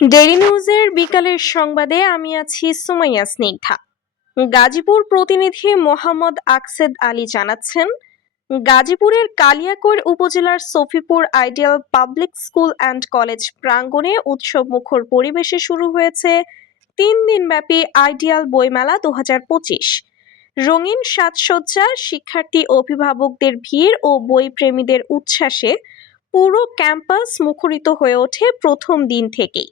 Daily নিউজের বিকালের সংবাদে আমি আছি সুমাইয়া স্নিগ্ধা। গাজীপুর প্রতিনিধি মোহাম্মদ আকসেদ আলী জানাচ্ছেন, গাজীপুরের কালিয়াকৈর উপজেলার Shafipur ideal public school and college প্রাঙ্গণে উৎসব মুখর পরিবেশে শুরু হয়েছে 3 দিনব্যাপী আইডিয়াল বইমেলা 2025। রঙিন সাজসজ্জা, শিক্ষার্থী অভিভাবকদের ভিড় ও বই প্রেমীদের উচ্ছ্বাসে পুরো ক্যাম্পাস মুখরিত হয়ে ওঠে প্রথম দিন থেকেই।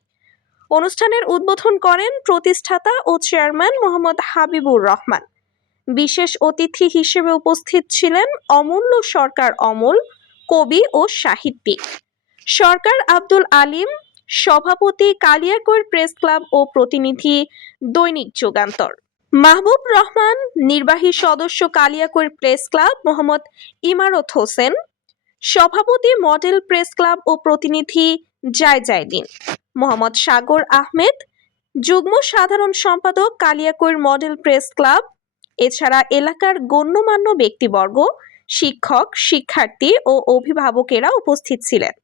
অনুষ্ঠানের উদ্বোধন করেন প্রতিষ্ঠাতা ও চেয়ারম্যান মোহাম্মদ হাবিবুর রহমান। বিশেষ অতিথি হিসেবে উপস্থিত ছিলেন অমূল্য সরকার অমল, কবি ও সাহিত্যিক, সরকার আব্দুল আলিম, সভাপতি কালিয়াকৈর প্রেস ক্লাব ও প্রতিনিধি দৈনিক যুগান্তর, মাহবুব রহমান, নির্বাহী সদস্য কালিয়াকৈর প্রেস ক্লাব মোহাম্মদ ইমারত হোসেন, সভাপতি মডেল প্রেস ক্লাব ও প্রতিনিধি জায়জায়দিন, মোহাম্মদ সাগর আহমেদ, যুগ্ম সাধারণ সম্পাদক কালিয়াকৈর মডেল প্রেস ক্লাব। এছাড়া এলাকার গণ্যমান্য ব্যক্তিবর্গ, শিক্ষক, শিক্ষার্থী ও অভিভাবকেরা উপস্থিত ছিলেন।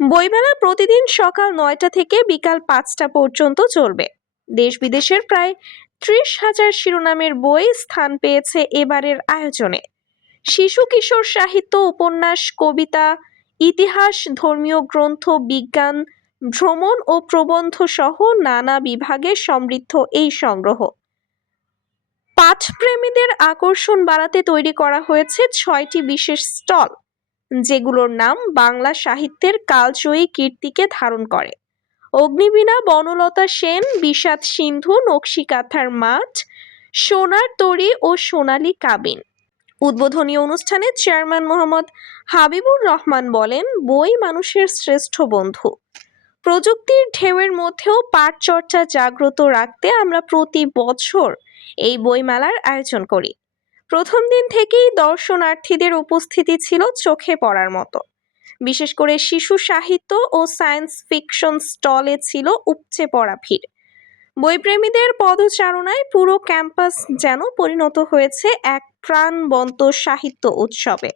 বইমেলা প্রতিদিন সকাল 9টা থেকে বিকাল 5টা পর্যন্ত চলবে। দেশ বিদেশের প্রায় 30,000 শিরোনামের বই স্থান পেয়েছে এবারের আয়োজনে। শিশু কিশোর সাহিত্য, উপন্যাস, কবিতা, ইতিহাস, ধর্মীয় গ্রন্থ, বিজ্ঞান, ভ্রমণ ও প্রবন্ধ সহ নানা বিভাগে সমৃদ্ধ এই সংগ্রহ। পাঠপ্রেমীদের আকর্ষণ বাড়াতে তৈরি করা হয়েছে 6টি বিশেষ স্টল, যেগুলোর নাম বাংলা সাহিত্যের কালজয়ী কীর্তিকে ধারণ করে। অগ্নিবীণা বনলতা সেন, বিষাদ সিন্ধু, নকশিকাঁথার মাঠ, সোনার তরী ও সোনালী কাবিন। উদ্বোধনী অনুষ্ঠানে চেয়ারম্যান মোহাম্মদ হাবিবুর রহমান বলেন, বই মানুষের শ্রেষ্ঠ বন্ধু। প্রযুক্তির ঢেউয়ের মধ্যেও পাঠ চর্চা জাগ্রত রাখতে আমরা প্রতি বছর এই বইমেলার আয়োজন করি। প্রথম দিন থেকেই দর্শনার্থীদের উপস্থিতি ছিল চোখে পড়ার মতো। বিশেষ করে শিশু সাহিত্য ও সায়েন্স ফিকশন স্টলে ছিল উপচে পড়া ভিড়। বইপ্রেমীদের পদচারণায় পুরো ক্যাম্পাস যেন পরিণত হয়েছে এক প্রাণবন্ত সাহিত্য উৎসবে।